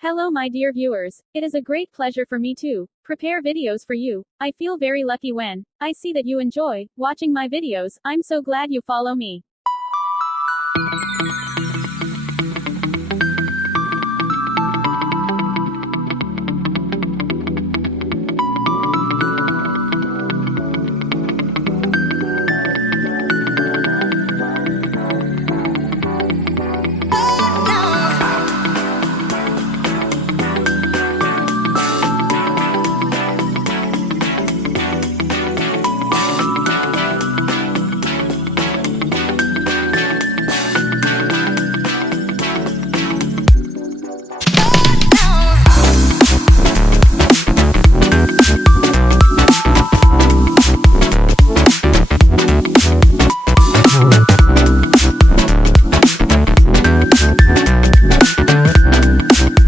Hello my dear viewers, it is a great pleasure for me to prepare videos for you. I feel very lucky when I see that you enjoy watching my videos. I'm so glad you follow me.